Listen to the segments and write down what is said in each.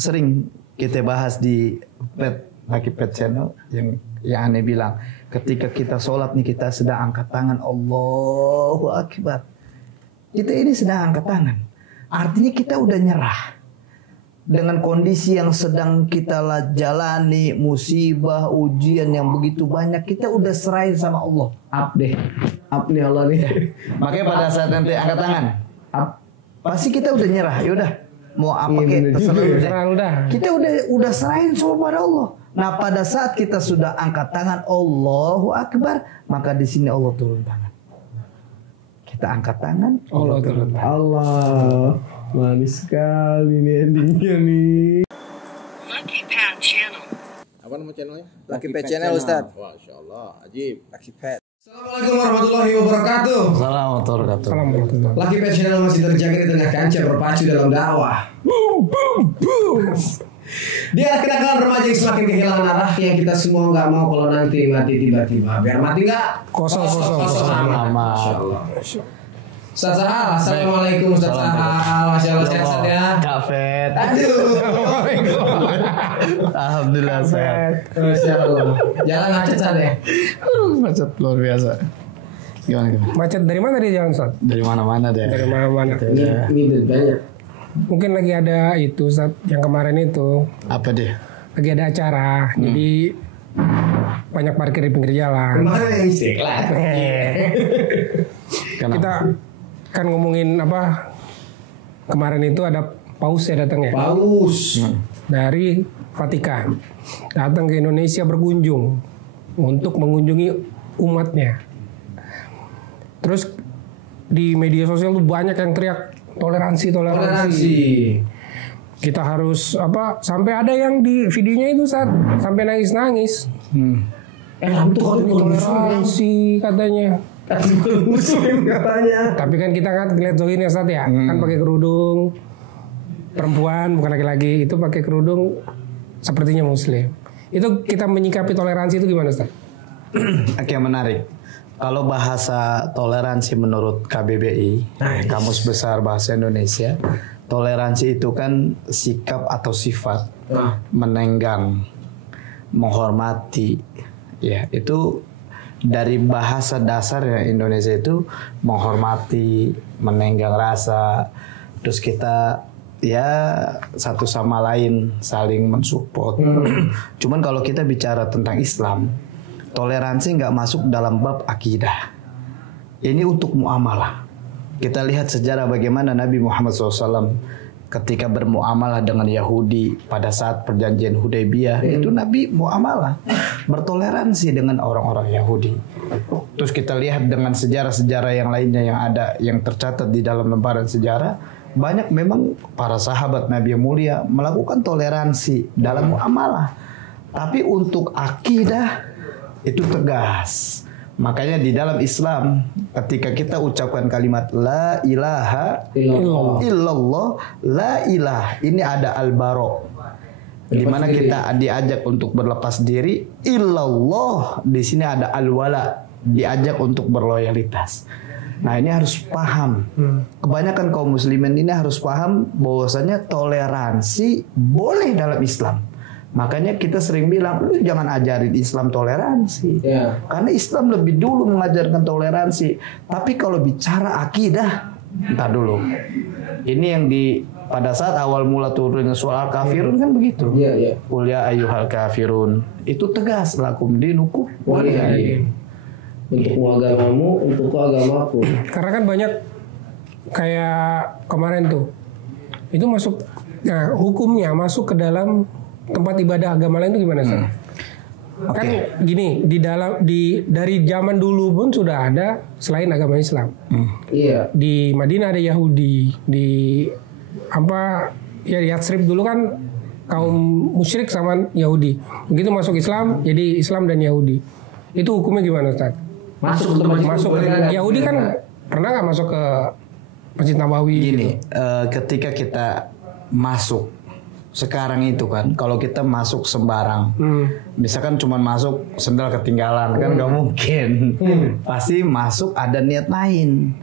sering kita bahas di Lucky Pet Channel yang aneh bilang, ketika kita sholat nih kita sedang angkat tangan Allahu Akbar. Kita ini sedang angkat tangan. Artinya kita udah nyerah. Dengan kondisi yang sedang kita jalani, musibah, ujian yang begitu banyak, kita udah serahin sama Allah. Up nih Allah nih. Makanya pada saat nanti angkat tangan, pasti kita udah nyerah. Yaudah, mau apa kayak terserah udah. Kita udah serahin semua pada Allah. Nah pada saat kita sudah angkat tangan Allahu Akbar, maka di sini Allah turun tangan. Kita angkat tangan, Allah turun tangan. Allah, manis sekali nih endingnya nih. Lucky Pet Channel. Apa nama channelnya? Lucky Pet Channel, Ustaz. Wah, Masya Allah, ajib. Lucky Pet. Assalamualaikum warahmatullahi wabarakatuh. Assalamualaikum. Lucky Pet Channel masih terjaga di tengah kancah berpacu dalam dakwah. Dia kenakalan remaja yang semakin kehilangan arah, yang kita semua nggak mau kalau nanti mati tiba-tiba. Biar mati nggak kosong amat. Masya Allah. Ustaz Sahal, assalamualaikum Ustaz Sahal. Masya Allah sehat ya. Kak Fet. Aduh. Alhamdulillah sehat. Masya Allah. Jalan macet ya. Macet luar biasa. Gimana? Macet dari mana dia jalan, Ustaz? Dari mana-mana deh. Dari mana-mana. Ini banyak. Mungkin lagi ada itu, Ustaz, yang kemarin itu. Apa deh? Lagi ada acara, jadi banyak parkir di pinggir jalan. Kemarin yang Istiqlal. Kita kan ngomongin apa? Kemarin itu ada paus ya datang ya? Paus. Dari Vatikan. Datang ke Indonesia berkunjung untuk mengunjungi umatnya. Terus di media sosial tuh banyak yang teriak toleransi. Kita harus apa? Sampai ada yang di videonya itu sampai nangis. Itu toleransi katanya. Muslim katanya. Tapi kan kita kan ngeliat Zohin ya Ustaz ya, kan pakai kerudung. Perempuan bukan laki-laki itu pakai kerudung sepertinya Muslim. Itu kita menyikapi toleransi itu gimana Ustaz? Oke, menarik. Kalau bahasa toleransi menurut KBBI, Kamus Besar Bahasa Indonesia, toleransi itu kan sikap atau sifat menenggang, menghormati. Ya, itu dari bahasa dasar ya Indonesia itu menghormati, menenggang rasa, terus kita ya satu sama lain saling mensupport. Cuman kalau kita bicara tentang Islam, toleransi nggak masuk dalam bab akidah. Ini untuk muamalah. Kita lihat sejarah bagaimana Nabi Muhammad SAW ketika bermuamalah dengan Yahudi pada saat perjanjian Hudaybiyah, itu Nabi muamalah, bertoleransi dengan orang-orang Yahudi. Terus kita lihat dengan sejarah-sejarah yang lainnya yang ada, yang tercatat di dalam lembaran sejarah, banyak memang para sahabat Nabi yang mulia melakukan toleransi dalam muamalah. Tapi untuk akidah itu tegas. Makanya di dalam Islam ketika kita ucapkan kalimat la ilaha illallah, la ilah, ini ada al-bara, di mana kita diajak untuk berlepas diri. Illallah, di sini ada al-wala, diajak untuk berloyalitas. Nah ini harus paham. Kebanyakan kaum muslimin ini harus paham bahwasanya toleransi boleh dalam Islam. Makanya kita sering bilang, lu jangan ajarin Islam toleransi. Karena Islam lebih dulu mengajarkan toleransi. Tapi kalau bicara akidah, entar dulu. Ini yang pada saat awal mula turunnya soal kafirun kan begitu. Qul ya ayyuhal kafirun. Itu tegas, lakum dinukum waliyadin. Untukku agamamu, untukku agamaku. Karena kan banyak kayak kemarin tuh, itu masuk, nah, hukumnya masuk ke dalam tempat ibadah agama lain itu gimana sih? Kan gini, dari zaman dulu pun sudah ada selain agama Islam. Di Madinah ada Yahudi, di Yatsrib dulu kan kaum musyrik sama Yahudi. Begitu masuk Islam jadi Islam dan Yahudi. Itu hukumnya gimana Ustaz? Masuk Yahudi kan pernah nggak masuk ke Masjid Nabawi? Gini, ketika kita masuk sekarang itu kan, kalau kita masuk sembarang, misalkan cuma masuk sendal ketinggalan kan nggak mungkin. Pasti masuk ada niat lain,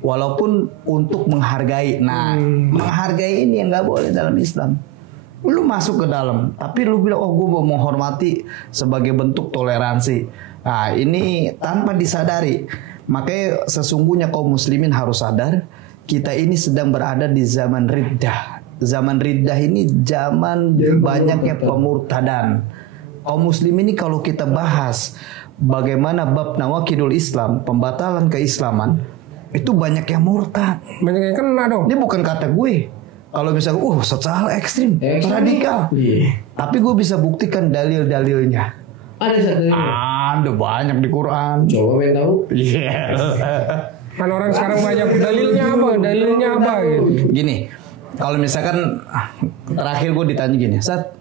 walaupun untuk menghargai. Nah, menghargai ini yang nggak boleh dalam Islam. Lu masuk ke dalam, tapi lu bilang, oh gue mau menghormati sebagai bentuk toleransi. Nah ini tanpa disadari. Makanya sesungguhnya kaum muslimin harus sadar, kita ini sedang berada di zaman riddah. Zaman riddah ini zaman banyaknya pemurtadan. Kaum muslim ini kalau kita bahas bagaimana bab nawakidul Islam, pembatalan keislaman, itu banyak yang murtad. Banyak yang kena dong. Ini bukan kata gue. Kalau misalnya, secara ekstrim, radikal. Iya. Tapi gue bisa buktikan dalil-dalilnya. Ada satu. Ada banyak di Quran. Coba pengen tahu. Iya. Kan orang sekarang banyak dalilnya apa gitu. Gini, kalau misalkan terakhir gue ditanya gini, Sat,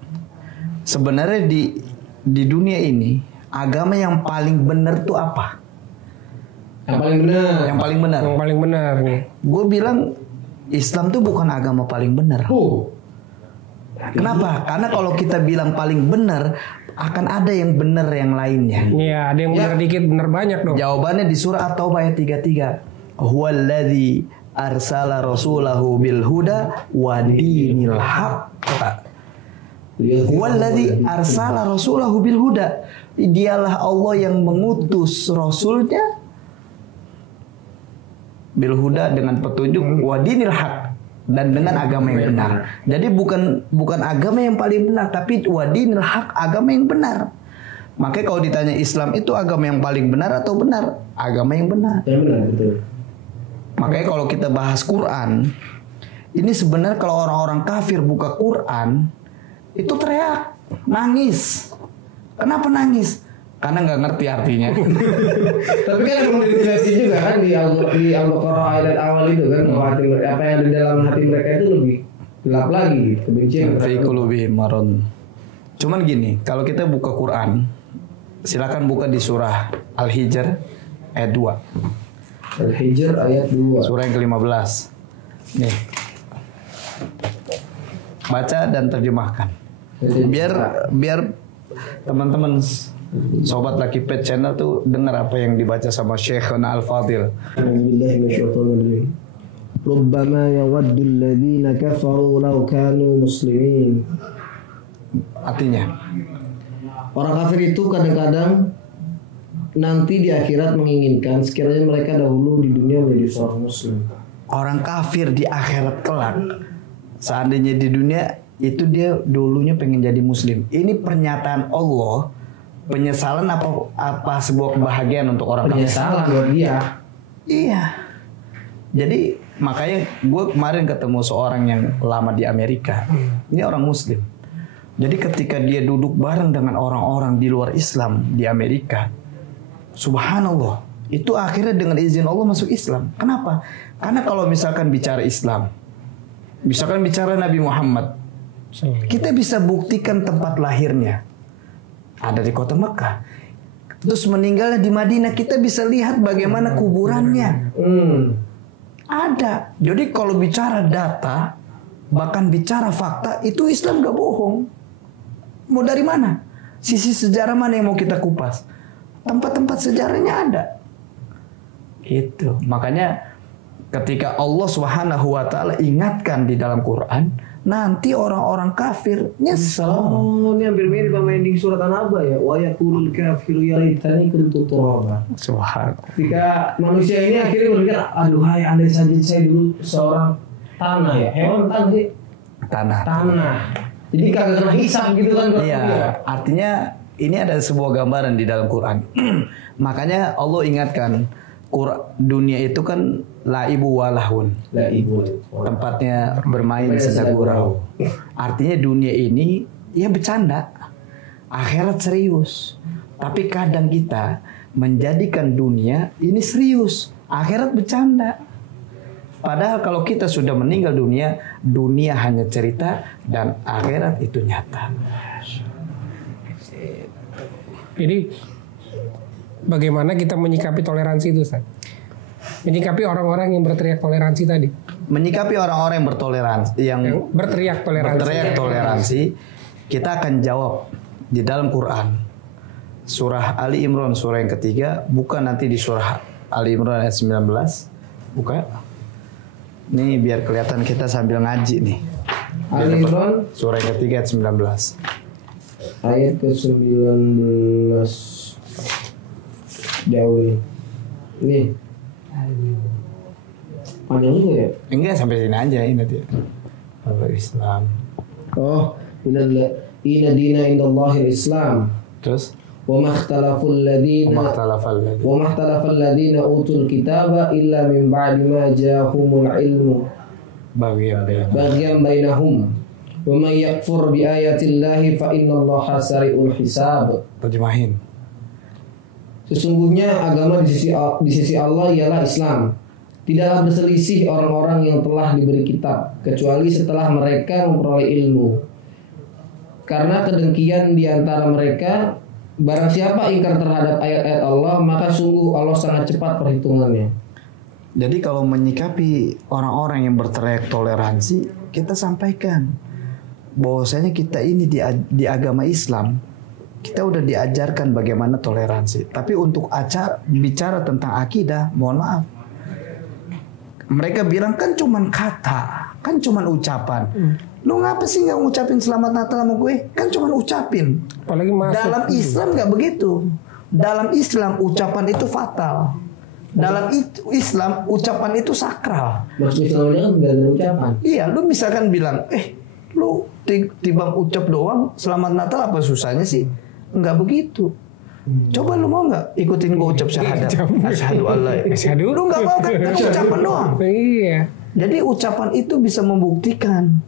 sebenarnya di dunia ini agama yang paling benar tuh apa? Yang paling benar. Yang paling benar. Yang paling benar nih. Gue bilang Islam tuh bukan agama paling benar. Kenapa? Karena kalau kita bilang paling benar, akan ada yang benar yang lainnya. Iya, ada yang benar dikit, benar banyak dong. Jawabannya di surah At-Taubah ayat 33. Huwallazi arsala rasulahu bil huda wa dinil haqq. Huwallazi arsala rasulahu bil huda. Dialah Allah yang mengutus rasulnya bil huda dengan petunjuk wa dinil haq, dan dengan agama yang benar. Jadi bukan agama yang paling benar, tapi wa dinil haq, agama yang benar. Makanya kalau ditanya Islam itu agama yang paling benar atau benar? Agama yang benar. Yang benar, betul. Makanya kalau kita bahas Quran, ini sebenarnya kalau orang-orang kafir buka Quran itu teriak, nangis. Kenapa nangis? Karena nggak ngerti artinya. Tapi kan emang dijelasin juga kan di Al-Baqarah ayat awal itu kan, bahwa apa yang ada di dalam hati mereka itu lebih gelap lagi, kebencian. Fi qulubihim maradun. Cuman gini, kalau kita buka Quran, silakan buka di surah Al-Hijr ayat 2. Al-Hijr ayat 2. Surah yang ke-15. Nih. Baca dan terjemahkan. Biar teman-teman sobat Lucky Pet Channel tuh dengar apa yang dibaca sama Syekhuna Al-Fadil. Bismillahirrahmanirrahim. Rubbama yawaddu alladhina kafaru law kanu muslimin. Artinya, orang kafir itu kadang-kadang nanti di akhirat menginginkan sekiranya mereka dahulu di dunia menjadi seorang muslim. orang kafir di akhirat kelak, seandainya di dunia itu dia dulunya pengen jadi muslim. Ini pernyataan Allah, penyesalan apa sebuah kebahagiaan untuk orang kafir? Penyesalan buat dia. Iya. Jadi makanya gue kemarin ketemu seorang yang lama di Amerika. Ini orang muslim. Jadi ketika dia duduk bareng dengan orang-orang di luar Islam di Amerika, subhanallah, itu akhirnya dengan izin Allah masuk Islam. Kenapa? Karena kalau misalkan bicara Islam, misalkan bicara Nabi Muhammad, kita bisa buktikan tempat lahirnya ada di kota Mekah. Terus meninggalnya di Madinah, kita bisa lihat bagaimana kuburannya. Ada. Jadi kalau bicara data, bahkan bicara fakta, itu Islam gak bohong. Mau dari mana? Sisi sejarah mana yang mau kita kupas? Tempat-tempat sejarahnya ada. Itu. Makanya ketika Allah Subhanahu wa taala ingatkan di dalam Quran, nanti orang-orang kafir nyesel. Oh, ini hampir mirip sama ending surat An-Naba ya. Wa yaqulul kafiru ya laitani kuntu turaba. Subhanallah. Ketika manusia ini akhirnya berpikir, aduh hai andai saja saya dulu seorang tanah ya. Hewan tanah sih. Tanah. Jadi kagak kena hisab gitu kan. Iya, artinya ini ada sebuah gambaran di dalam Quran. Makanya Allah ingatkan, dunia itu kan laibu walahun. Laibu. Tempatnya bermain sedang gurau. Artinya dunia ini ya bercanda. Akhirat serius. Tapi kadang kita menjadikan dunia ini serius. Akhirat bercanda. Padahal kalau kita sudah meninggal dunia, dunia hanya cerita dan akhirat itu nyata. Jadi bagaimana kita menyikapi toleransi itu, Ustaz? Menyikapi orang-orang yang berteriak toleransi tadi. Menyikapi orang-orang yang berteriak toleransi, kita akan jawab di dalam Quran. Surah Ali Imran surah yang ketiga, bukan nanti di surah Ali Imran ayat 19. Buka. Nih biar kelihatan kita sambil ngaji nih. Ali Imran Surah yang ketiga ayat 19. ayat ke-19. Jauh nih. Nih. Panjang juga ya? Enggak, sampai sini aja ini dia. Kalau Islam. Oh, inna dina indallahi Islam. Terus Wa makhtalafal ladina utul kitaba illa min ba'di ma ja'ahumul ilmu baghyan bainahum wa man yakfur bi ayatillahi fa innallaha sari'ul hisab. terjemahin. Sesungguhnya agama di sisi Allah ialah Islam. Tidaklah berselisih orang-orang yang telah diberi kitab kecuali setelah mereka memperoleh ilmu. Karena kedengkian di antara mereka, barang siapa ingkar terhadap ayat-ayat Allah, maka sungguh Allah sangat cepat perhitungannya. Jadi kalau menyikapi orang-orang yang berteriak toleransi, kita sampaikan bahwasanya kita ini di agama Islam, kita udah diajarkan bagaimana toleransi. Tapi untuk bicara tentang akidah, mohon maaf, mereka bilang kan cuman kata, kan cuman ucapan. Lu ngapa sih nggak ngucapin selamat Natal sama gue? Kan cuman ucapin. Apalagi masuk. Dalam Islam nggak begitu. Dalam Islam ucapan itu fatal. Dalam Islam ucapan itu sakral. Maksud Islamnya kan gak ada ucapan. Iya, lu misalkan bilang, lu timbang ucap doang selamat Natal apa susahnya sih? Nggak begitu. Coba lu mau nggak ikutin gue ucap syahadat? Asyhadu alla ilaha illallah. Lu nggak mau kan ucapan doang. Iya. Jadi ucapan itu bisa membuktikan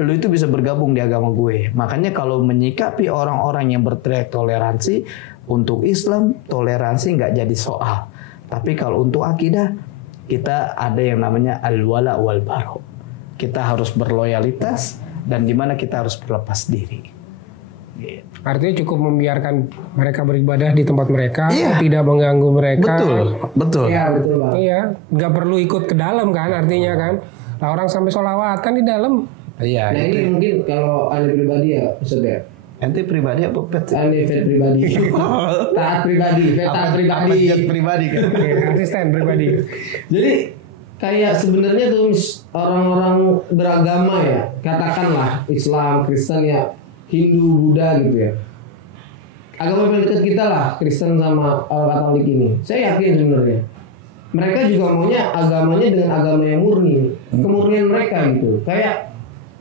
lu itu bisa bergabung di agama gue. Makanya kalau menyikapi orang-orang yang berteriak toleransi, untuk Islam toleransi nggak jadi soal. Tapi kalau untuk akidah, kita ada yang namanya al-wala wal bara. Kita harus berloyalitas dan di mana kita harus berlepas diri. Gitu. Artinya cukup membiarkan mereka beribadah di tempat mereka, Iya. tidak mengganggu mereka. Betul. Iya betul Bang. Iya, nggak perlu ikut ke dalam kan, artinya kan. Nah, orang sampai sholawatan di dalam. Iya. Nah ini mungkin kalau anda pribadi ya, Ustaz ya. Ente pribadi apa pet? Anda vet pribadi, taat pribadi, vet taat pribadi. Jet pribadi kan. Asisten pribadi. Jadi kayak sebenarnya tuh orang-orang beragama ya, katakanlah Islam, Kristen ya, Hindu, Buddha gitu ya. Agama paling dekat kita lah, Kristen sama Katolik ini. Saya yakin sebenarnya mereka juga maunya agamanya dengan agama yang murni, kemurnian mereka gitu. Kayak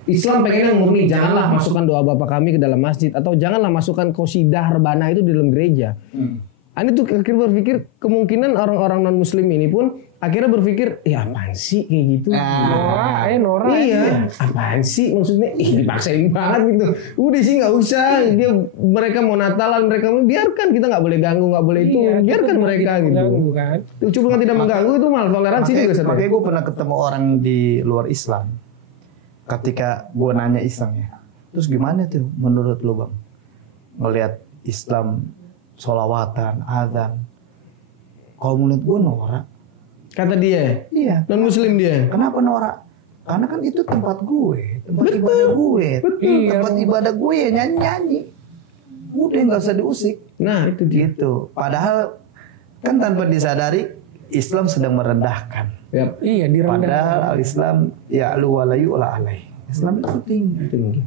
Islam pengennya murni, janganlah masukkan doa Bapa kami ke dalam masjid atau janganlah masukkan qasidah rebana itu di dalam gereja. Ini tuh akhirnya berpikir kemungkinan orang-orang non Muslim ini pun akhirnya berpikir, ya apaan sih kayak gitu? Norak. Iya, apaan sih maksudnya? Dipaksain banget gitu. Udah sih nggak usah. Mereka mau Natalan, mereka mau biarkan, kita nggak boleh ganggu, nggak boleh itu, biarkan mereka gitu. Mengganggu kan. Cuma tidak mengganggu itu malah toleransi juga. Makanya gue pernah ketemu orang di luar Islam. Ketika gue nanya Islamnya, terus gimana tuh menurut lu bang? Ngelihat Islam, sholawatan, azan. Kalau menurut gue norak. Kata dia, Iya. non Muslim dia. Kenapa norak? Karena kan itu tempat gue, tempat ibadah gue. Tempat ibadah gue ya nyanyi-nyanyi. Udah nggak usah diusik. Nah itu dia. Gitu. Padahal kan tanpa disadari Islam sedang merendahkan. Yap. Iya, direndahkan. Padahal al-Islam ya'lu wa la yu'la alaih. Islam itu tinggi.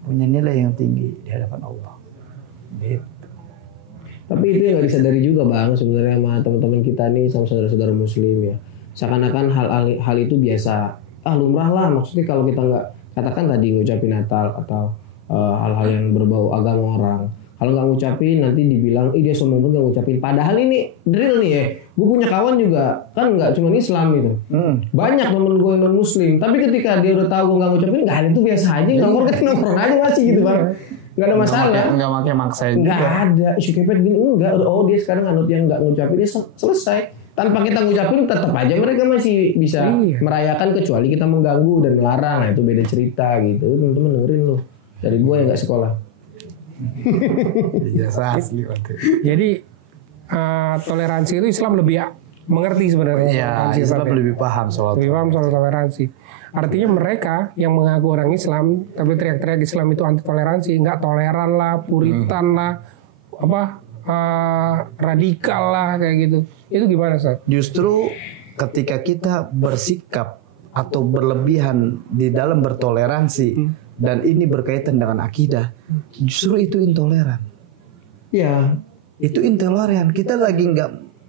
Punya nilai yang tinggi di hadapan Allah. Gitu. Tapi itu yang nggak disadari juga bang sebenarnya sama teman-teman kita nih sama saudara-saudara Muslim ya. Seakan-akan hal itu biasa. Lumrah lah. Maksudnya kalau kita nggak katakan tadi ngucapin Natal atau hal-hal yang berbau agama orang. Kalau nggak ngucapin nanti dibilang, dia sombong banget nggak ngucapin. Padahal ini drill nih ya. Gue punya kawan juga kan nggak cuma Islam gitu. Banyak temen gue non Muslim. Tapi ketika dia udah tahu gue nggak ngucapin, nggak ada itu biasa aja. Nongkrong aja masih gitu bang. Nggak ada masalah. Nggak pakai maksain. Nggak ada. Isu kepet gini enggak. Oh dia sekarang anut yang nggak ngucapin, dia selesai. Tanpa kita ngucapin tetap aja mereka masih bisa merayakan kecuali kita mengganggu dan melarang. Nah, itu beda cerita gitu. Teman-teman dengerin loh. Dari gue yang nggak sekolah. Jadi toleransi itu Islam lebih mengerti sebenarnya. Iya, Islam lebih paham soal toleransi. Artinya mereka yang mengaku orang Islam tapi teriak-teriak Islam itu anti toleransi, nggak toleran lah, puritan lah, radikal lah kayak gitu. Itu gimana Ustaz? Justru ketika kita bersikap atau berlebihan di dalam bertoleransi dan ini berkaitan dengan akidah, justru itu intoleran. Ya, Itu intoleran. Kita lagi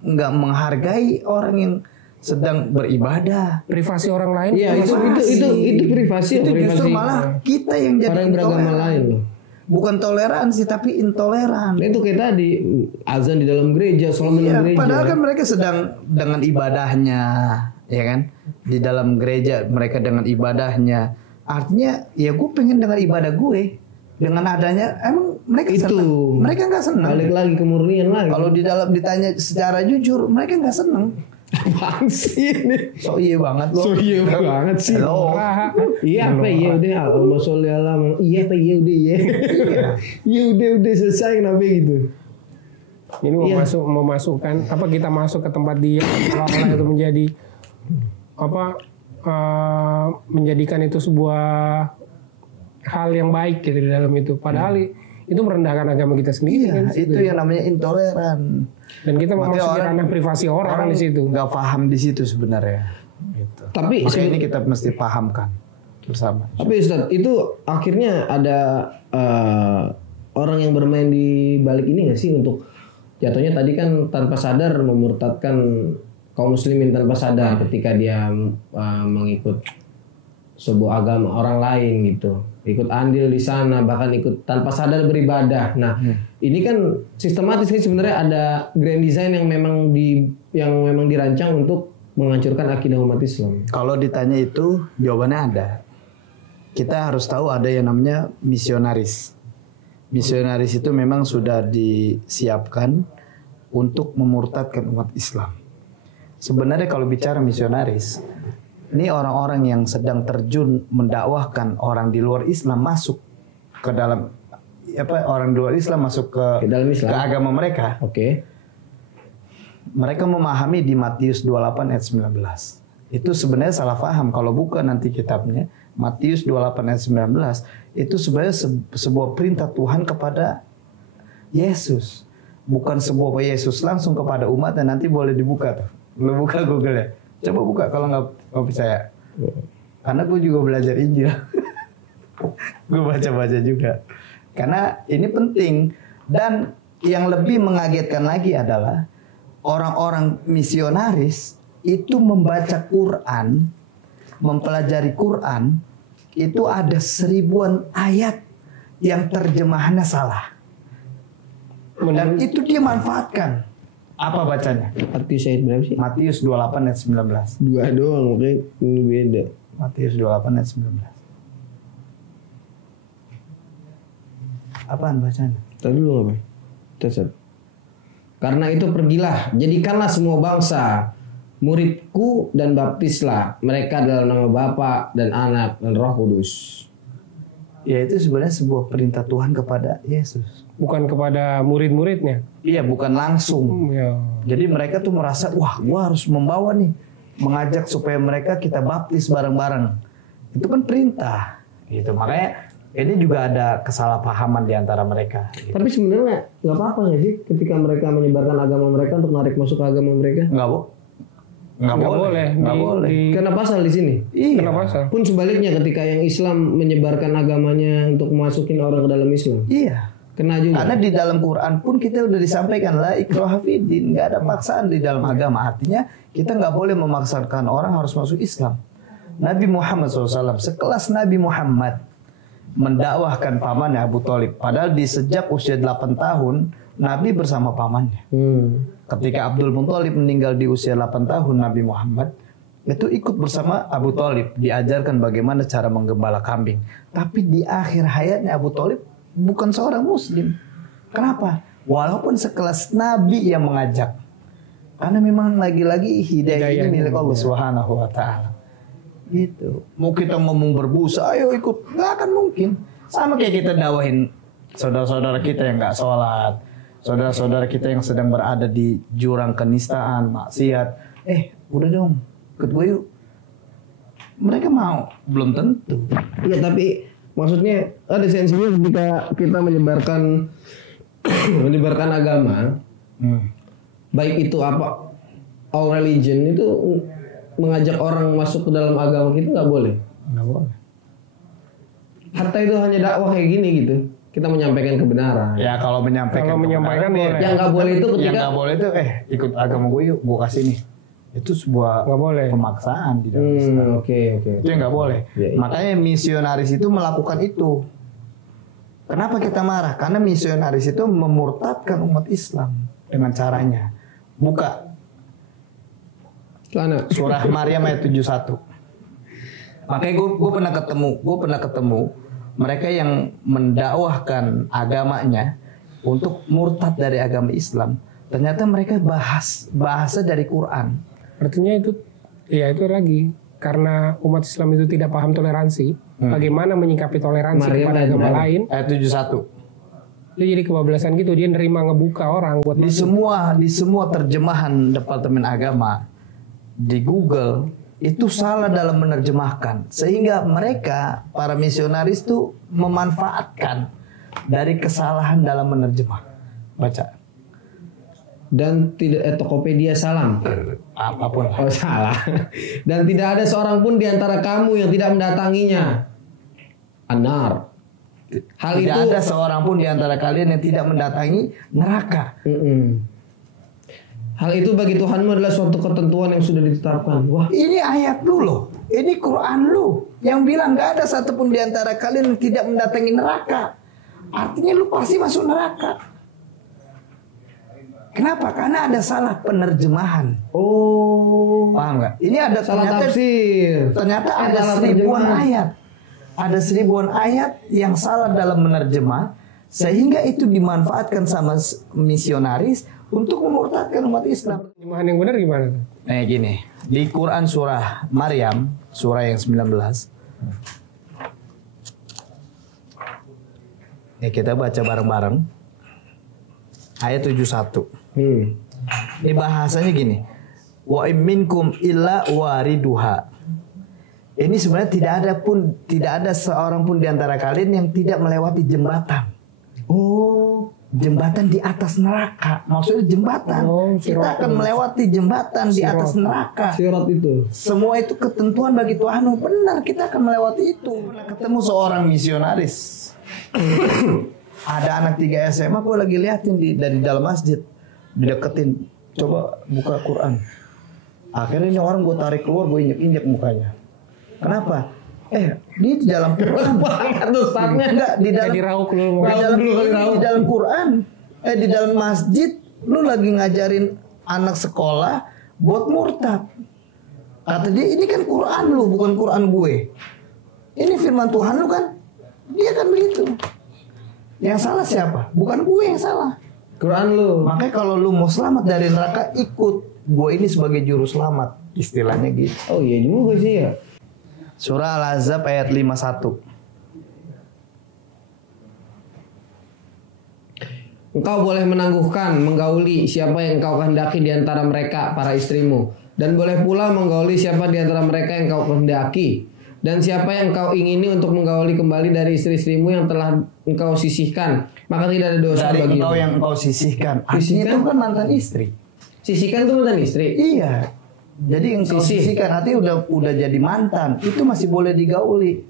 nggak menghargai orang yang sedang beribadah. Privasi orang lain. iya itu privasi. Itu privasi justru malah kita yang jadi orang yang beragama intoleran. lain loh. Bukan toleransi tapi intoleran. Nah, itu kayak tadi azan di dalam gereja, sholat di dalam gereja. Padahal kan mereka sedang dengan ibadahnya, ya kan? Di dalam gereja mereka dengan ibadahnya. Artinya ya gue pengen dengan ibadah gue. Dengan adanya emang mereka Itu. senang. Mereka nggak senang. Balik lagi kemurnian lagi. Kalau di dalam ditanya secara jujur, mereka nggak senang. Apaan sih ini? So iya banget loh. So iya banget sih. Halo. Iya apa iya udah Allahumma sholli ala Muhammad. Iya apa iya udah iya. Iya udah selesai kenapa gitu. Ini mau masukkan apa kita masuk ke tempat dia seolah-olah itu menjadi apa menjadikan itu sebuah hal yang baik gitu di dalam itu. Padahal itu merendahkan agama kita sendiri kan. Iya, itu yang namanya intoleran. Dan kita memasuki ranah privasi orang di situ. Nggak paham di situ sebenarnya. Gitu. Tapi Makanya ini kita mesti pahamkan bersama. Tapi Ustadz, itu akhirnya ada orang yang bermain di balik ini nggak sih untuk jatuhnya tadi kan tanpa sadar memurtadkan kaum muslimin tanpa sadar ketika dia mengikut sebuah agama orang lain gitu, ikut andil di sana, bahkan ikut tanpa sadar beribadah. Nah, ini kan sistematis sih sebenarnya ada grand design yang memang dirancang untuk menghancurkan akidah umat Islam. Kalau ditanya itu jawabannya ada. Kita harus tahu ada yang namanya misionaris. Misionaris itu memang sudah disiapkan untuk memurtadkan umat Islam. Sebenarnya kalau bicara misionaris, ini orang-orang yang sedang terjun mendakwahkan orang di luar Islam masuk ke dalam orang di luar Islam masuk ke dalam Islam, ke agama mereka. Oke. Mereka memahami di Matius 28 ayat 19. Itu sebenarnya salah paham kalau buka nanti kitabnya. Matius 28 ayat 19 itu sebenarnya sebuah perintah Tuhan kepada Yesus. Bukan sebuah Yesus langsung kepada umat dan nanti boleh dibuka tuh. Lu buka Google ya. Coba buka kalau nggak percaya. Karena gue juga belajar Injil. Gue baca-baca juga. Karena ini penting. Dan yang lebih mengagetkan lagi adalah orang-orang misionaris itu membaca Quran, mempelajari Quran, itu ada 1000-an ayat yang terjemahannya salah. Dan itu dia manfaatkan. Apa bacanya? Matius ayat berapa sih? Matius 28 ayat 19. 2 doang, oke. Ini beda. Matius 28 ayat 19. Apaan bacanya? Tadi dulu apa? Tesat. Karena itu pergilah, jadikanlah semua bangsa muridku dan baptislah mereka dalam nama Bapa dan Anak dan Roh Kudus. Ya itu sebenarnya sebuah perintah Tuhan kepada Yesus. Bukan kepada murid-muridnya. Iya, bukan langsung. Ya. Jadi mereka tuh merasa, wah, gua harus membawa nih, mengajak supaya mereka kita baptis bareng-bareng. Itu kan perintah. Gitu. Makanya ini juga ada kesalahpahaman di antara mereka. Gitu. Tapi sebenarnya nggak apa-apa nggak sih ketika mereka menyebarkan agama mereka untuk narik masuk ke agama mereka? Nggak boleh. Nggak boleh. Karena pasal di sini. Iya. Kenapa sih? Pun sebaliknya ketika yang Islam menyebarkan agamanya untuk masukin orang ke dalam Islam. Iya. Kena juga. Karena di dalam Quran pun kita udah disampaikan la ikraha fiddin, nggak ada paksaan di dalam agama. Artinya kita nggak boleh memaksakan orang harus masuk Islam. Nabi Muhammad SAW sekelas Nabi Muhammad mendakwahkan pamannya Abu Thalib. Padahal di sejak usia 8 tahun Nabi bersama pamannya. Ketika Abdul Muthalib meninggal di usia 8 tahun, Nabi Muhammad itu ikut bersama Abu Thalib, diajarkan bagaimana cara menggembala kambing. Tapi di akhir hayatnya Abu Thalib bukan seorang muslim. Kenapa? Walaupun sekelas Nabi yang mengajak. Karena memang lagi-lagi hidayah ini milik Allah Subhanahu wa taala. Gitu. Mau kita ngomong berbusa, ayo ikut, nggak akan mungkin. Sama kayak kita dakwahin saudara-saudara kita yang nggak sholat, saudara-saudara kita yang sedang berada di jurang kenistaan, maksiat. Udah dong, ikut gue yuk. Mereka mau, belum tentu. Iya, tapi maksudnya ada sensinya ketika kita menyebarkan agama, baik itu apa all religion itu mengajak orang masuk ke dalam agama kita nggak boleh. Nggak boleh. Hatta itu hanya dakwah kayak gini gitu. Kita menyampaikan kebenaran. Ya kalau menyampaikan boleh. Yang nggak boleh itu yang ketika nggak boleh itu ikut agama gue yuk, gue kasih nih. Itu sebuah Nggak boleh. pemaksaan di dalam Islam. Oke. Itu yang nggak boleh. Iya, iya. Makanya misionaris itu melakukan itu. Kenapa kita marah? Karena misionaris itu memurtadkan umat Islam dengan caranya. Buka Mana? surah Maryam ayat 71. Makanya gue pernah ketemu mereka yang mendakwahkan agamanya untuk murtad dari agama Islam. Ternyata mereka bahasa dari Quran. Artinya itu lagi karena umat Islam itu tidak paham toleransi. Bagaimana menyikapi toleransi Maryam kepada ayat agama berapa? lain? Ayat 71. Dia jadi kebablasan gitu. Dia nerima ngebuka orang buat Di semua terjemahan Departemen Agama di Google itu salah dalam menerjemahkan, sehingga mereka para misionaris tuh memanfaatkan dari kesalahan dalam menerjemah. Baca Dan tidak Tokopedia salam. apapun. Oh salah. Dan tidak ada seorang pun di antara kamu yang tidak mendatanginya. Anar. Hal Tidak itu ada seorang pun di antara kalian yang tidak mendatangi neraka. Hal itu bagi Tuhanmu adalah suatu ketentuan yang sudah ditetapkan. Wah, Ini ayat lu loh, ini Quran lu yang bilang gak ada satupun di antara kalian yang tidak mendatangi neraka. Artinya lu pasti masuk neraka. Kenapa? Karena ada salah penerjemahan. oh, Paham nggak? Ini ada salah tafsir. Ternyata ada Salah seribuan terjemahan. ayat. Ada seribuan ayat yang salah dalam menerjemah, sehingga itu dimanfaatkan sama misionaris untuk memurtadkan umat Islam. terjemahan yang benar gimana? Nah gini, di Quran surah Maryam, surah yang 19. Kita baca bareng-bareng. Ayat 71. Ini bahasanya gini. Wa minkum illa wariduha. Ini sebenarnya tidak ada seorang pun di antara kalian yang tidak melewati jembatan. Oh, jembatan di atas neraka. Maksudnya jembatan. Kita akan melewati jembatan di atas neraka. Sirat itu. Semua itu ketentuan bagi Tuhan. Benar, kita akan melewati itu. Ketemu seorang misionaris. Ada anak 3 SMA, gue lagi liatin dari dalam masjid, dideketin, coba buka Quran. Akhirnya ini orang gue tarik keluar, gue injek mukanya. Kenapa? Dia di dalam Quran. Enggak, di dalam Quran. Di dalam masjid, lu lagi ngajarin anak sekolah buat murtad. Kata dia, ini kan Quran lu, bukan Quran gue. Ini firman Tuhan lu kan? Dia kan begitu. Yang salah siapa? Bukan gue yang salah. Quran lu. Makanya kalau lu mau selamat dari neraka, ikut gue ini sebagai juru selamat. Istilahnya gitu. Oh iya juga sih ya. Surah Al-Ahzab ayat 51. Engkau boleh menangguhkan, menggauli siapa yang engkau kehendaki di antara mereka, para istrimu. Dan boleh pula menggauli siapa di antara mereka yang engkau kehendaki. Dan siapa yang engkau ingini untuk menggauli kembali dari istri-istrimu yang telah engkau sisihkan, maka tidak ada dosa Dari bagimu. engkau yang engkau sisihkan. Artinya itu kan mantan istri. Sisihkan itu mantan istri. Iya. Jadi engkau sisihkan, artinya udah jadi mantan. Itu masih boleh digauli.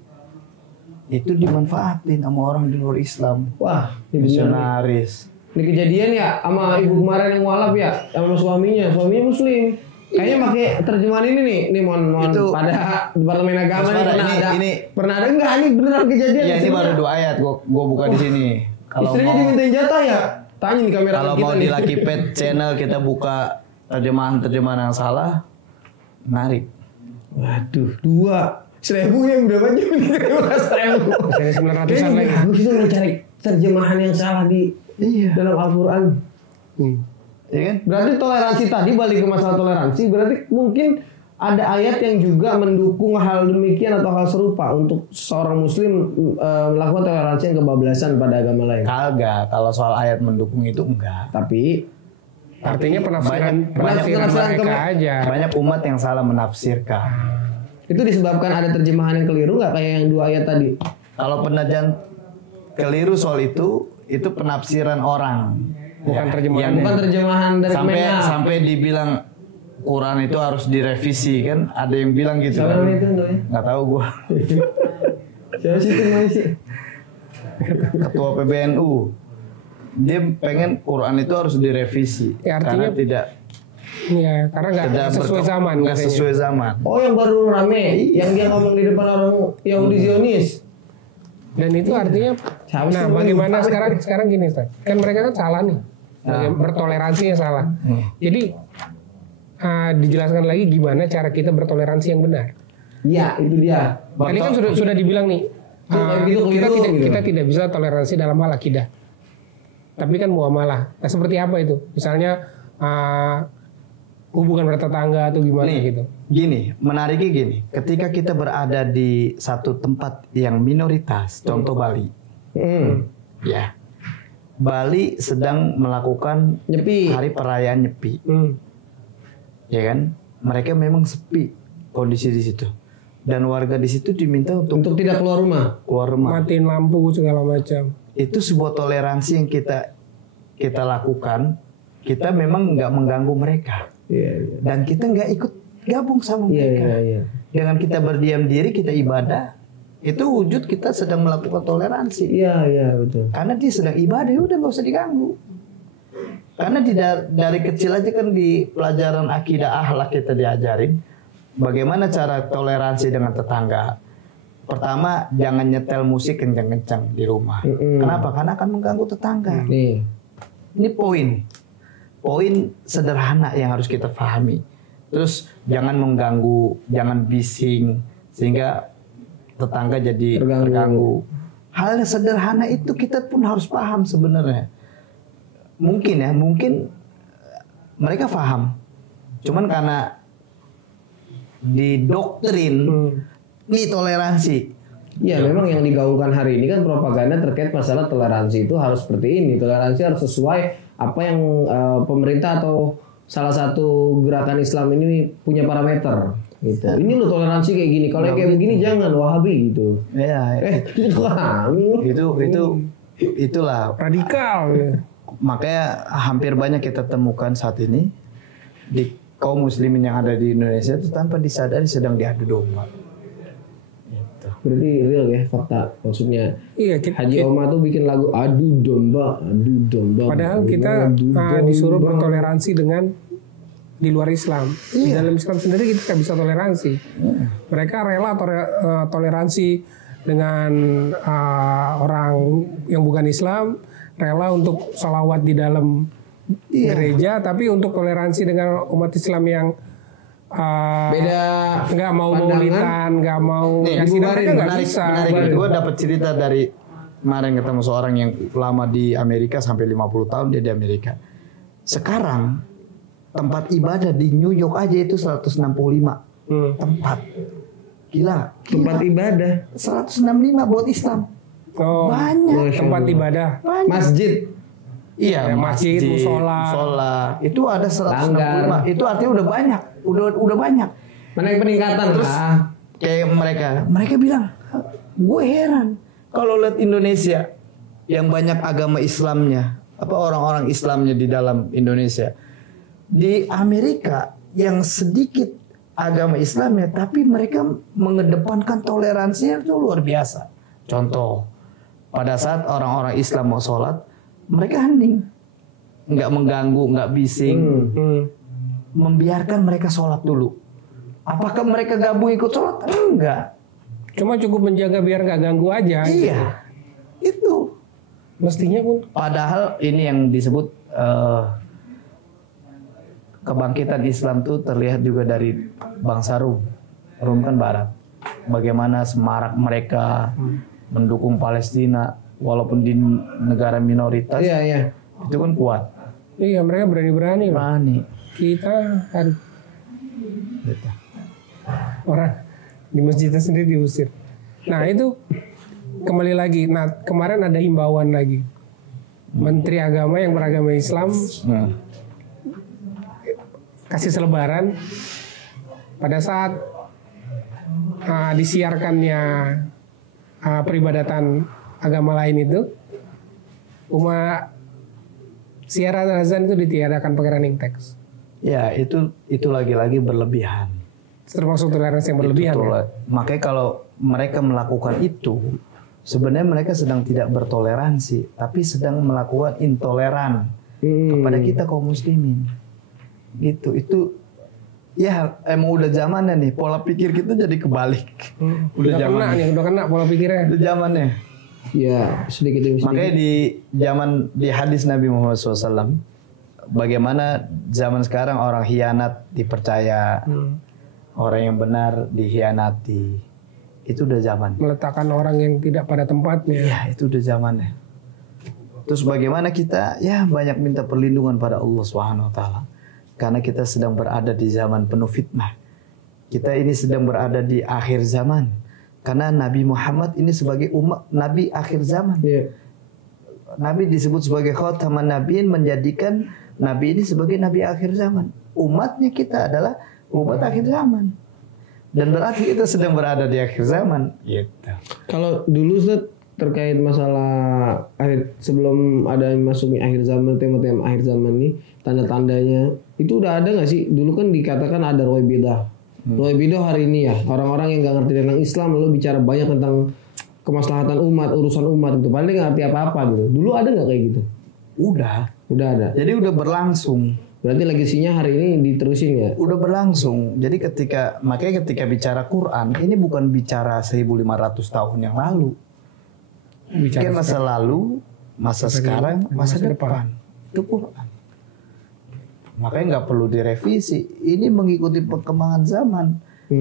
Itu dimanfaatin sama orang di luar Islam. Wah, ini Misionaris. Ini kejadian ya sama ibu kemarin yang mualaf ya, sama suaminya muslim. Kayaknya pakai terjemahan ini nih mohon Itu, pada Departemen Agama ini pernah ada enggak ini beneran kejadian? Ya ini baru 2 ayat gua buka di sini. Kalau Istrinya mau, dimintain jatah ya? Tanya di kamera kalau kita mau nih. di Lucky Pet channel kita buka terjemahan yang salah, menarik. Waduh, 2.000 yang berapa jam nih? 1.000. Dari 900-an lagi. Bagus itu mencari terjemahan yang salah di dalam Al-Quran. Iya kan? Berarti toleransi tadi balik ke masalah toleransi, berarti mungkin ada ayat yang juga mendukung hal demikian atau hal serupa untuk seorang muslim melakukan toleransi yang kebablasan pada agama lain. Kagak, kalau soal ayat mendukung itu enggak. Tapi Artinya penafsiran penafsiran mereka aja. Banyak umat yang salah menafsirkan. itu disebabkan ada terjemahan yang keliru nggak kayak yang 2 ayat tadi? Kalau penajan keliru soal itu penafsiran orang. Bukan terjemahan. Yang Bukan terjemahan dari Kemenang. sampai dibilang Quran itu harus direvisi kan? Ada yang bilang gitu. Siapa namanya itu namanya? Nggak tahu gua. Siapa sih itu namanya sih? Ketua PBNU. Dia pengen Quran itu harus direvisi. Ya, artinya- karena tidak karena nggak sesuai zaman. Nggak katanya. sesuai zaman. Oh yang baru rame, yang dia ngomong di depan orang Yahudi Zionis. Dan itu artinya, Siapa nah sih bagaimana namanya? sekarang gini Ustaz. Kan mereka kan salah nih. Bertoleransinya salah. Jadi dijelaskan lagi gimana cara kita bertoleransi yang benar. Iya itu dia. Tadi kan sudah dibilang nih, kita tidak bisa toleransi dalam hal akidah. Tapi kan muamalah. Nah seperti apa itu? Misalnya hubungan bertetangga atau gimana Nih, gitu. gini, menariknya gini. Ketika kita berada di satu tempat yang minoritas, contoh Bali, ya, Bali sedang melakukan Nyepi. hari perayaan Nyepi, ya kan? Mereka memang sepi kondisi di situ, dan warga di situ diminta untuk Untuk tidak keluar rumah. keluar rumah. Matiin lampu segala macam. Itu sebuah toleransi yang kita lakukan. Kita memang nggak mengganggu mereka. Iya. Dan kita nggak ikut gabung sama Iya mereka. iya. Dengan kita berdiam diri, kita ibadah, itu wujud kita sedang melakukan toleransi. Iya betul. Karena dia sedang ibadah, ya udah nggak usah diganggu. Karena dari kecil aja kan di pelajaran akidah akhlak kita diajarin bagaimana cara toleransi dengan tetangga. Pertama, jangan nyetel musik kencang-kencang di rumah. Kenapa? Karena akan mengganggu tetangga. Nih. Ini poin sederhana yang harus kita pahami. Terus jangan mengganggu, jangan bising sehingga tetangga jadi terganggu. Hal yang sederhana itu kita pun harus paham sebenarnya. Mungkin mereka paham. Cuman karena didoktrin ini toleransi. Ya memang yang digaungkan hari ini kan propaganda terkait masalah toleransi itu harus seperti ini. Toleransi harus sesuai apa yang pemerintah atau salah satu gerakan Islam ini punya parameter gitu. Ini loh toleransi kayak gini. Kalau yang kayak begini jangan Wahabi gitu. Ya, Itu kami. itulah Radikal. makanya hampir banyak kita temukan saat ini di kaum muslimin yang ada di Indonesia itu tanpa disadari sedang diadu domba. Gitu. Berarti real ya fakta. Maksudnya Iya, Haji Oma tuh bikin lagu adu domba. Padahal kita disuruh bertoleransi dengan di luar Islam. Di dalam Islam sendiri kita nggak bisa toleransi. Mereka rela toleransi dengan orang yang bukan Islam, rela untuk salawat di dalam gereja, tapi untuk toleransi dengan umat Islam yang beda nggak mau maulidan, nggak mau Nih, mereka nggak menarik. bisa. Gue dapat cerita dari kemarin ketemu seorang yang lama di Amerika sampai 50 tahun dia di Amerika. Sekarang tempat ibadah di New York aja itu 165 tempat. Gila. tempat ibadah, 165 buat Islam. Oh, Banyak. tempat ibadah. masjid. Iya, masjid, musola. Itu ada 165. Itu artinya udah banyak. Udah banyak. Menaik peningkatan Terus lah. kayak mereka bilang, gue heran kalau lihat Indonesia yang banyak agama Islamnya, apa orang-orang Islamnya di dalam Indonesia. Di Amerika yang sedikit agama Islamnya, tapi mereka mengedepankan toleransinya itu luar biasa. Contoh, pada saat orang-orang Islam mau sholat, mereka hening, nggak mengganggu, nggak bising, membiarkan mereka sholat dulu. Apakah mereka gabung ikut sholat? Enggak. Cuma cukup menjaga biar nggak ganggu aja. Iya, itu. Mestinya pun. Padahal ini yang disebut kebangkitan Islam tuh terlihat juga dari bangsa Rum. Rum kan Barat. Bagaimana semarak mereka mendukung Palestina walaupun di negara minoritas. Iya. Itu kan kuat. Iya, mereka berani-berani. Berani. Kita harus orang di masjidnya sendiri diusir. Nah itu kembali lagi. Nah kemarin ada himbauan lagi. Menteri Agama yang beragama Islam kasih selebaran pada saat disiarkannya peribadatan agama lain itu, siaran azan itu ditiadakan pakai running text. Ya itu lagi-lagi berlebihan. Termasuk toleransi yang berlebihan. Ya? Makanya kalau mereka melakukan itu, sebenarnya mereka sedang tidak bertoleransi, tapi sedang melakukan intoleran kepada kita kaum muslimin. Gitu. Itu ya emang udah zamannya nih, pola pikir kita jadi kebalik. Udah kena pola pikirnya. Udah zamannya. Ya sedikit demi sedikit. Makanya di hadis Nabi Muhammad SAW, bagaimana zaman sekarang orang hianat dipercaya, orang yang benar dihianati. Itu udah zaman. Meletakkan orang yang tidak pada tempatnya. Iya, itu udah zamannya. Terus bagaimana kita banyak minta perlindungan pada Allah Subhanahu wa taala. Karena kita sedang berada di zaman penuh fitnah. Kita ini sedang berada di akhir zaman. Karena Nabi Muhammad ini sebagai umat Nabi akhir zaman. Iya. Nabi disebut sebagai khataman nabiin, menjadikan Nabi ini sebagai Nabi akhir zaman. Umatnya kita adalah umat akhir zaman. Dan berarti kita sedang berada di akhir zaman. Gitu. Kalau dulu Ustaz terkait masalah sebelum ada masuknya akhir zaman, tema-tema akhir zaman ini, tanda-tandanya itu udah ada nggak sih? Dulu kan dikatakan ada Roibidah. Roibidah hari ini ya, orang-orang yang nggak ngerti tentang Islam lalu bicara banyak tentang kemaslahatan umat, urusan umat itu, paling nggak ngerti apa-apa gitu. Dulu ada nggak kayak gitu? Udah ada. Jadi udah berlangsung. Berarti legasinya hari ini diterusin ya? Udah berlangsung. Jadi makanya ketika bicara Quran, ini bukan bicara 1500 tahun yang lalu. Bicara masa lalu, masa sekarang, masa depan. Itu Quran. Makanya nggak perlu direvisi. Ini mengikuti perkembangan zaman.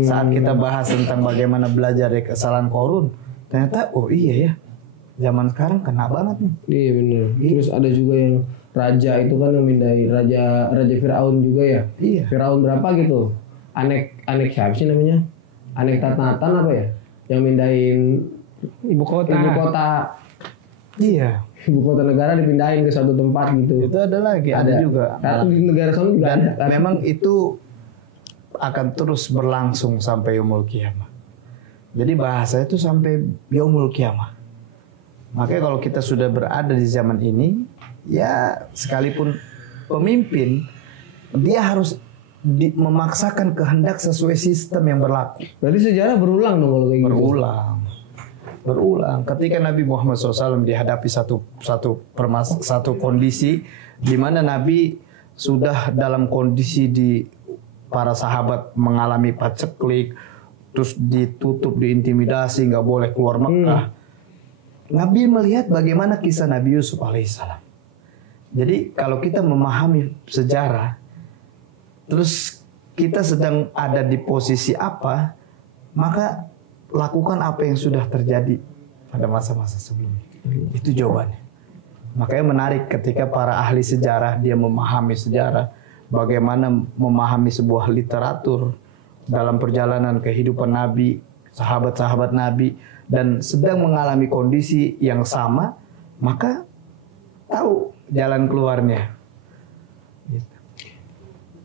Saat kita bahas tentang bagaimana belajar dari kesalahan Qarun, ternyata oh iya ya, zaman sekarang kena banget nih. Iya benar. Terus ada juga yang raja itu kan yang mindahin raja Firaun juga ya. Iya. Firaun berapa gitu? Anek siapa sih namanya? Anek Tatnatan apa ya? Yang mindahin ibu kota. Iya. Ibu kota negara dipindahin ke suatu tempat gitu. Itu ada lagi, ada juga. Karena di negara sana juga Dan ada. memang itu akan terus berlangsung sampai yaumul qiyamah. Jadi bahasa itu sampai yaumul qiyamah. Makanya kalau kita sudah berada di zaman ini, ya sekalipun pemimpin, dia harus memaksakan kehendak sesuai sistem yang berlaku. Berarti sejarah berulang dong kalau kayak gitu. Berulang. Ketika Nabi Muhammad SAW dihadapi satu kondisi di mana Nabi sudah dalam kondisi para sahabat mengalami paceklik, terus ditutup, diintimidasi, nggak boleh keluar Mekah. Nabi melihat bagaimana kisah Nabi Yusuf alaihissalam. Jadi kalau kita memahami sejarah, terus kita sedang ada di posisi apa, maka lakukan apa yang sudah terjadi pada masa-masa sebelumnya. Itu jawabannya. Makanya menarik ketika para ahli sejarah dia memahami sejarah, bagaimana memahami sebuah literatur dalam perjalanan kehidupan Nabi, sahabat-sahabat Nabi, dan sedang mengalami kondisi yang sama, maka tahu jalan keluarnya. Gitu.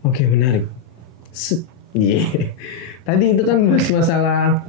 Oke, menarik. Tadi itu kan masalah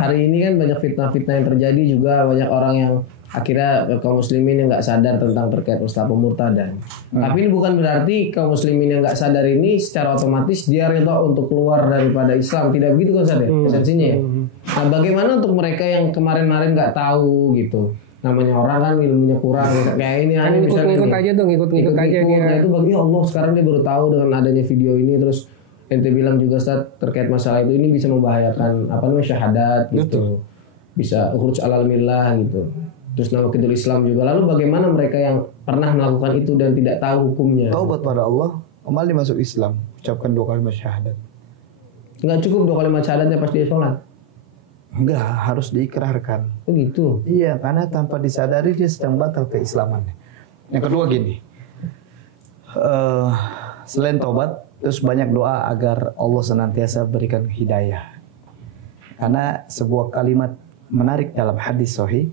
hari ini kan banyak fitnah-fitnah yang terjadi, juga banyak orang yang akhirnya kaum muslimin yang nggak sadar tentang terkait masalah pemurtadan. Tapi ini bukan berarti kaum muslimin yang nggak sadar ini secara otomatis dia rela untuk keluar daripada Islam. Tidak begitu kan Ustaz ya? Esensinya ya. Nah, bagaimana untuk mereka yang kemarin-kemarin nggak tahu gitu? Namanya orang kan ilmunya kurang kayak ini kan ngikut aja tuh, ngikut aja dia. Nah, itu bagi Allah sekarang dia baru tahu dengan adanya video ini, terus ente bilang juga Ustaz terkait masalah itu, ini bisa membahayakan syahadat gitu. Bisa khuruj alal millah gitu. Terus nama kedul Islam juga. Lalu bagaimana mereka yang pernah melakukan itu dan tidak tahu hukumnya? Taubat pada Allah, kembali masuk Islam, ucapkan 2 kalimat syahadat. Enggak cukup 2 kalimat syahadatnya pas dia sholat? Enggak, harus diikrarkan. Oh gitu? Iya, karena tanpa disadari dia sedang batal keislamannya. Yang kedua gini, selain taubat, terus banyak doa agar Allah senantiasa berikan hidayah. Karena sebuah kalimat menarik dalam hadis sahih,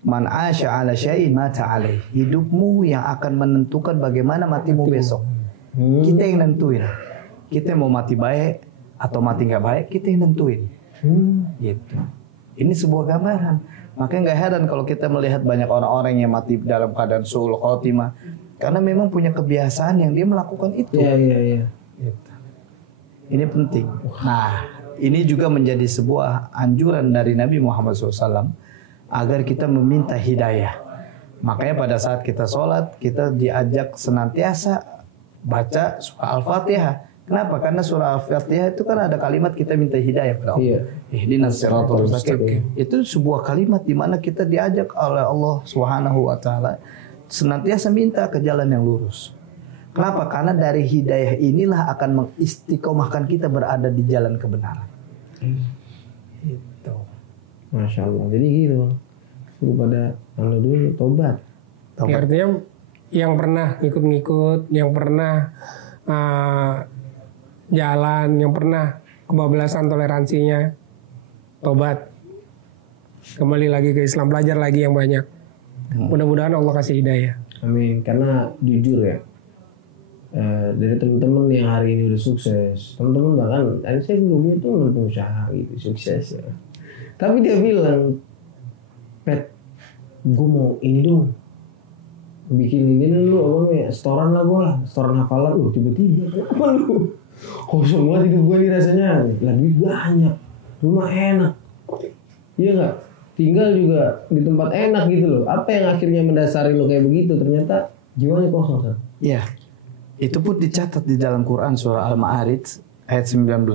man asya ala syai'in mata alaih. Hidupmu yang akan menentukan bagaimana matimu besok. Kita yang nentuin. Kita mau mati baik atau mati nggak baik, kita yang nentuin. Gitu. Ini sebuah gambaran. Makanya nggak heran kalau kita melihat banyak orang-orang yang mati dalam keadaan su'ul khotimah, karena memang punya kebiasaan yang dia melakukan itu. Iya. Gitu. Ini penting. Nah, ini juga menjadi sebuah anjuran dari Nabi Muhammad SAW agar kita meminta hidayah. Makanya pada saat kita sholat, kita diajak senantiasa baca surah Al-Fatihah. Kenapa? Karena surah Al-Fatihah itu kan ada kalimat kita minta hidayah pada Allah. Ihdinas siratal mustaqim. Itu sebuah kalimat di mana kita diajak oleh Allah Subhanahu wa taala senantiasa minta ke jalan yang lurus. Kenapa? Karena dari hidayah inilah akan mengistiqomahkan kita berada di jalan kebenaran. Itu. Masya Allah. Jadi gitu Bang. Suruh pada dulu tobat. Ya, artinya yang pernah ngikut-ngikut, yang pernah jalan, yang pernah kebablasan toleransinya, tobat, kembali lagi ke Islam, belajar lagi yang banyak. Mudah-mudahan Allah kasih hidayah. Amin. Karena jujur ya, dari teman-teman yang hari ini udah sukses, teman-teman bahkan tadi saya juga punya teman pengusaha gitu sukses ya. Tapi dia bilang, Pet, gue mau ini dong, bikin ini dulu apa namanya, setoran lah gue, setoran hafalan lu tiba-tiba kenapa lu? Kosong banget hidup gue nih rasanya, lah duit banyak, rumah enak, iya nggak? Tinggal juga di tempat enak gitu loh. Apa yang akhirnya mendasari lo kayak begitu? Ternyata jiwanya kosong kan? Iya. Itu pun dicatat di dalam Quran surah Al-Ma'arij ayat 19.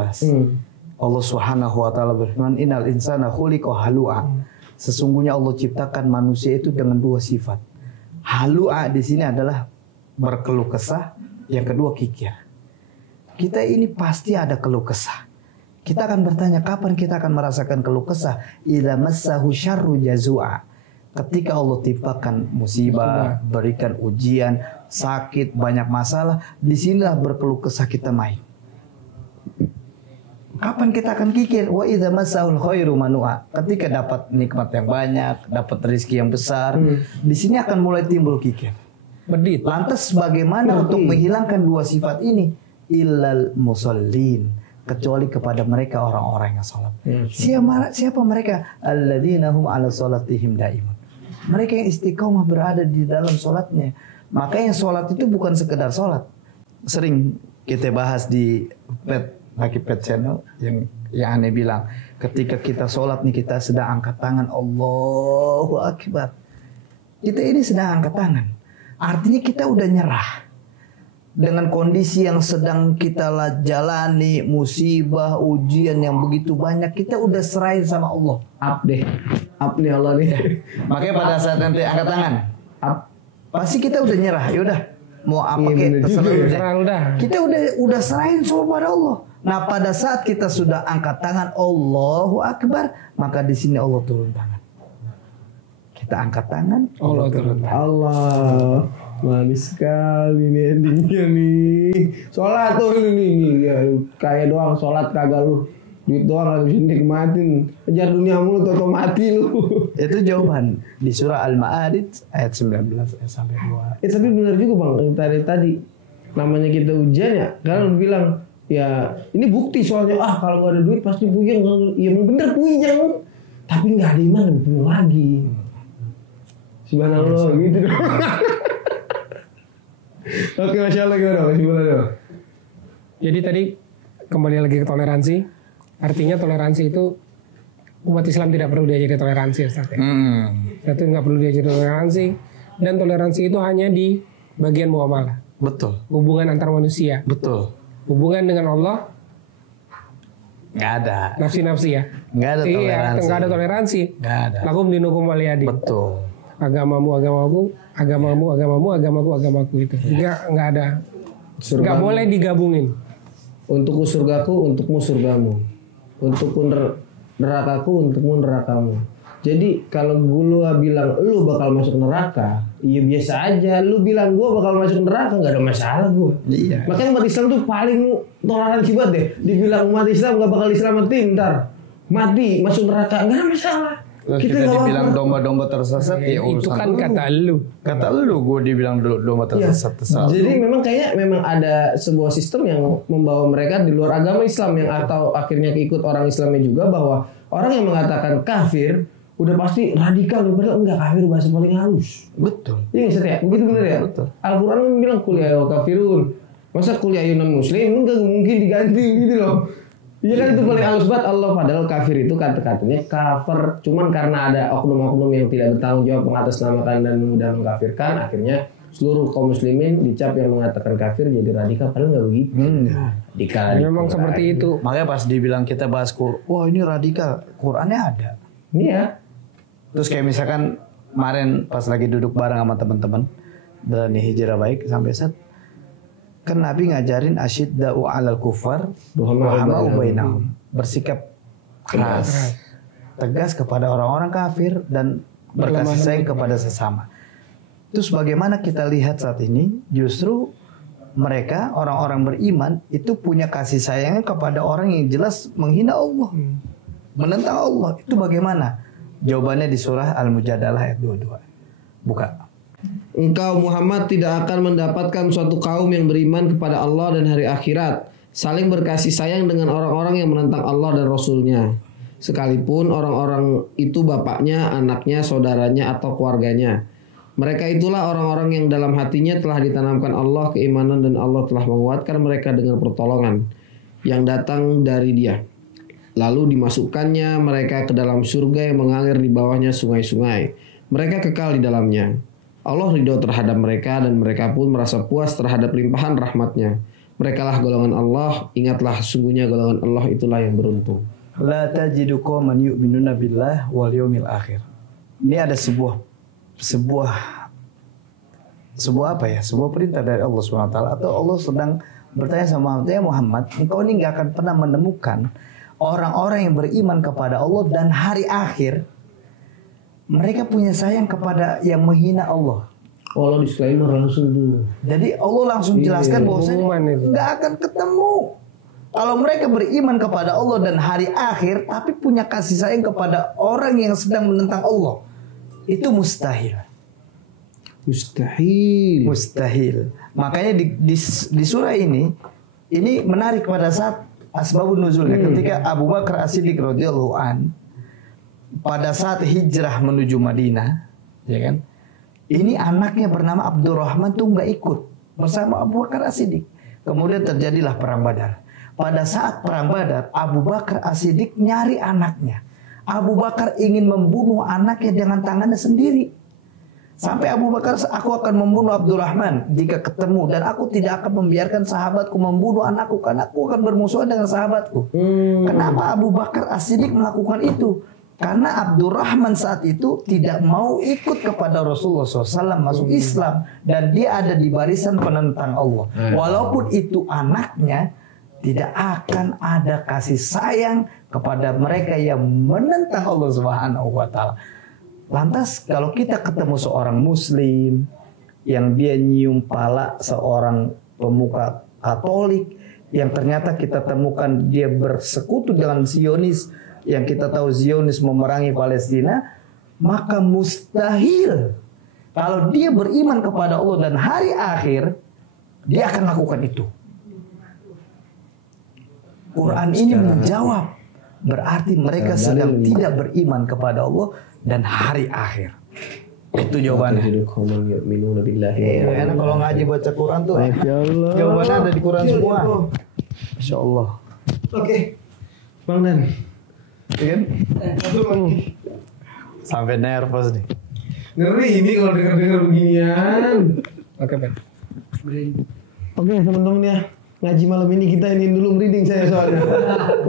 Allah Subhanahu wa taala berfirman, "Innal insana khuliqa halu'a." Sesungguhnya Allah ciptakan manusia itu dengan dua sifat. Halu'a di sini adalah berkeluh kesah, yang kedua kikir. Kita ini pasti ada keluh kesah. Kita akan bertanya kapan kita akan merasakan keluh kesah? Idza massahu syarru jazua. Ketika Allah timpakan musibah, berikan ujian, sakit, banyak masalah, disinilah berkeluh kesah kita main. Kapan kita akan kikir? Wa idza massahul khairu manua. Ketika dapat nikmat yang banyak, dapat rezeki yang besar, di sini akan mulai timbul kikir. Bedit. Lantas bagaimana untuk menghilangkan dua sifat ini? Illal musallin, kecuali kepada mereka orang-orang yang sholat. Siapa mereka? Alladzina hum ala sholatihim daimun. Mereka yang istiqomah berada di dalam sholatnya. Makanya sholat itu bukan sekedar sholat. Sering kita bahas di Pet Channel yang aneh bilang, ketika kita sholat nih kita sedang angkat tangan, Allahu Akbar. Kita ini sedang angkat tangan. Artinya kita udah nyerah. Dengan kondisi yang sedang kita jalani, musibah, ujian yang begitu banyak, kita udah serahin sama Allah. Up nih Allah nih. Makanya pada saat nanti angkat tangan, pasti kita udah nyerah. Yaudah, mau apa kayak terserah udah. Kita udah serahin semua pada Allah. Nah pada saat kita sudah angkat tangan, Allahu Akbar, maka di sini Allah turun tangan. Kita angkat tangan, Allah turun tangan. Allah. Manis sekali nih endingnya nih. Sholat tuh ini ya, kayak doang sholat kagak lu. Duit doang harus nikmatin. Kejar dunia mulu atau mati lu. Itu jawaban di surah Al-Ma'arij ayat 19 sampai 2. Tapi benar juga Bang, tadi namanya kita ujian ya. Karena lu bilang ya ini bukti soalnya kalau nggak ada duit pasti puyeng. Ya bener puyeng. Tapi nggak ada iman lebih puyeng lagi. Subhanallah gitu dong. Oke, Masya Allah gimana dong? Jadi tadi kembali lagi ke toleransi. Artinya toleransi itu umat Islam tidak perlu diajari toleransi, Ustaz. Satu nggak perlu diajari toleransi, dan toleransi itu hanya di bagian muamalah. Betul. Hubungan antar manusia. Betul. Hubungan dengan Allah nggak ada. Nafsi-nafsi ya. Nggak ada toleransi. Iya, nggak ada toleransi. Nggak ada. Lakum dinukum waliyadi. Betul. Agamamu, agamaku itu. Nggak ada. Nggak boleh digabungin. Untukku surgaku, untukmu surgamu. Untukku nerakaku, untukmu nerakamu. Jadi kalau gue bilang lu bakal masuk neraka, iya biasa aja. Lu bilang gue bakal masuk neraka, nggak ada masalah gue. Iya. Makanya umat Islam tuh paling toleransi banget deh. Dibilang umat Islam nggak bakal diselamatin, ntar mati masuk neraka, nggak ada masalah. Kita dibilang domba-domba tersesat ya itu urusan kan lu. kata lu Gue dibilang domba tersesat. Jadi memang ada sebuah sistem yang membawa mereka di luar agama Islam yang atau akhirnya ikut orang Islamnya juga, bahwa orang yang mengatakan kafir udah pasti radikal, padahal enggak, kafir bahasa paling halus. Betul. Iya nggak ya? Begitu bener ya? Betul. Al-Quran kan bilang kuliah kafirun. Masa kuliah non muslim kan mungkin diganti gitu loh. Iya kan itu paling halus banget Allah, padahal kafir itu kata-katanya kafir, cuman karena ada oknum-oknum yang tidak bertanggung jawab mengatasnamakan dan mudah mengkafirkan, akhirnya seluruh kaum muslimin dicap yang mengatakan kafir jadi radikal, padahal nggak begitu. Radikal. Memang seperti itu. Makanya pas dibilang kita bahas Quran, wah ini radikal, Qurannya ada. Iya. Terus kayak misalkan kemarin pas lagi duduk bareng sama teman-teman berani hijrah baik sampai set, kan Nabi ngajarin asyidda'u 'alal kufar rahama'u bainahum, bersikap keras, tegas kepada orang-orang kafir dan berkasih sayang kepada sesama. Terus bagaimana kita lihat saat ini, justru mereka orang-orang beriman itu punya kasih sayangnya kepada orang yang jelas menghina Allah, menentang Allah. Itu bagaimana? Jawabannya di surah Al-Mujadalah ayat 22. Buka. Engkau Muhammad tidak akan mendapatkan suatu kaum yang beriman kepada Allah dan hari akhirat, saling berkasih sayang dengan orang-orang yang menentang Allah dan Rasulnya, sekalipun orang-orang itu bapaknya, anaknya, saudaranya, atau keluarganya. Mereka itulah orang-orang yang dalam hatinya telah ditanamkan Allah keimanan dan Allah telah menguatkan mereka dengan pertolongan yang datang dari Dia. Lalu dimasukkannya mereka ke dalam surga yang mengalir di bawahnya sungai-sungai. Mereka kekal di dalamnya. Allah ridho terhadap mereka dan mereka pun merasa puas terhadap limpahan rahmatnya. Merekalah golongan Allah, ingatlah sungguhnya golongan Allah itulah yang beruntung. La tajidu qauman yu'minuna billah wal yawmil akhir. Ini ada sebuah apa ya? Sebuah perintah dari Allah SWT, atau Allah sedang bertanya sama Muhammad, engkau ini nggak akan pernah menemukan orang-orang yang beriman kepada Allah dan hari akhir mereka punya sayang kepada yang menghina Allah. Allah disclaimer langsung dulu. Jadi Allah langsung jelaskan bahwasanya nggak akan ketemu. Kalau mereka beriman kepada Allah dan hari akhir, tapi punya kasih sayang kepada orang yang sedang menentang Allah, itu mustahil. Mustahil. Makanya di surah ini menarik pada saat asbabun nuzulnya, ketika Abu Bakar As-Siddiq radhiyallahu an pada saat hijrah menuju Madinah, ya kan? Ini anaknya bernama Abdurrahman tuh nggak ikut bersama Abu Bakar As-Siddiq. Kemudian terjadilah perang Badar. Pada saat perang Badar, Abu Bakar As-Siddiq nyari anaknya. Abu Bakar ingin membunuh anaknya dengan tangannya sendiri. Sampai Abu Bakar, aku akan membunuh Abdurrahman jika ketemu, dan aku tidak akan membiarkan sahabatku membunuh anakku karena aku akan bermusuhan dengan sahabatku. Kenapa Abu Bakar As-Siddiq melakukan itu? Karena Abdurrahman saat itu tidak mau ikut kepada Rasulullah SAW masuk Islam, dan dia ada di barisan penentang Allah. Walaupun itu anaknya, tidak akan ada kasih sayang kepada mereka yang menentang Allah Subhanahu wa taala. Lantas kalau kita ketemu seorang muslim yang dia nyium pala seorang pemuka Katolik yang ternyata kita temukan dia bersekutu dengan Zionis, yang kita tahu Zionis memerangi Palestina, maka mustahil kalau dia beriman kepada Allah dan hari akhir dia akan lakukan itu. Quran ini menjawab, berarti mereka sedang tidak beriman kepada Allah dan hari akhir. Itu jawabannya. Enak kalau ngaji baca Quran tuh. Jawabannya ada di Quran semua. Masya Allah. Oke, Bang Dan. Kan? Sampai nervous nih. Ngeri ini kalau dengar beginian. Oke, Ben. Oke, teman-teman ya. Ngaji malam ini kita ini dulu merinding saya soalnya.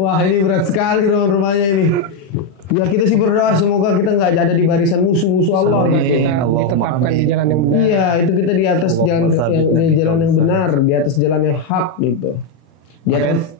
Wah, ini berat sekali rumahnya ini. Ya kita sih berdoa semoga kita nggak ada di barisan musuh-musuh Allah. Kita ditetapkan di jalan yang benar. Iya, itu kita di atas jalan yang benar, di atas jalan yang hak gitu.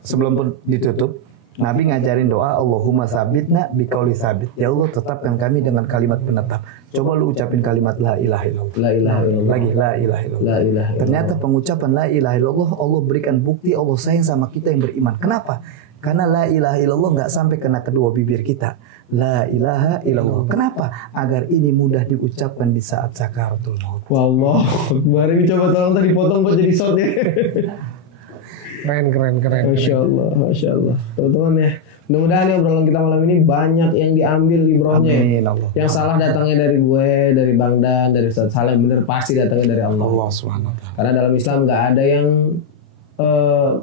Sebelum ditutup, Nabi ngajarin doa, Allahumma sabitna biqauli sabit. Ya Allah, tetapkan kami dengan kalimat penetap. Coba lu ucapin kalimat la ilaha illallah. La ilaha illallah. Lagi la ilaha illallah. La ilaha illallah. Ternyata pengucapan la ilaha illallah, Allah berikan bukti Allah sayang sama kita yang beriman. Kenapa? Karena la ilaha illallah nggak sampai kena kedua bibir kita. La ilaha illallah. Kenapa? Agar ini mudah diucapkan di saat sakaratul maut. Wallah, kemarin ini coba tolong tadi potong buat jadi shotnya. Keren. Masya Allah. Teman-teman ya. Mudah-mudahan ya obrolan kita malam ini banyak yang diambil ibrohnya. Amin, Allah. Yang salah datangnya dari gue, dari Bang Dan, dari Ustaz Saleh, bener pasti datangnya dari Allah. Allah Subhanahu wa taala. Karena dalam Islam nggak ada yang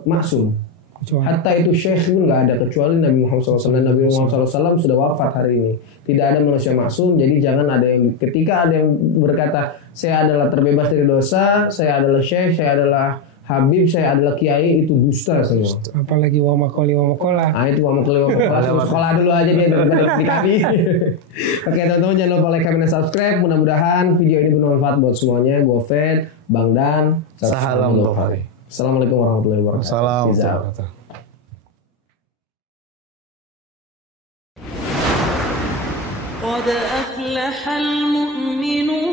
maksum. Hatta itu syekh pun nggak ada kecuali Nabi Muhammad SAW. Nabi Muhammad SAW sudah wafat hari ini. Tidak ada manusia maksum. Jadi jangan ada yang ketika ada yang berkata saya adalah terbebas dari dosa, saya adalah syekh, saya adalah Habib, saya adalah kiai, itu dusta semua. Apalagi wa makola. Nah itu wa makola. Sekolah dulu aja dia daripada di kami. Oke teman-teman, jangan lupa like, comment, dan subscribe. Mudah-mudahan video ini bermanfaat buat semuanya. Gue Fed, Bang Dan, Salam Tuhan. Assalamualaikum warahmatullahi wabarakatuh. Salam Peace out. warahmatullahi wabarakatuh. قد أفلح المؤمنون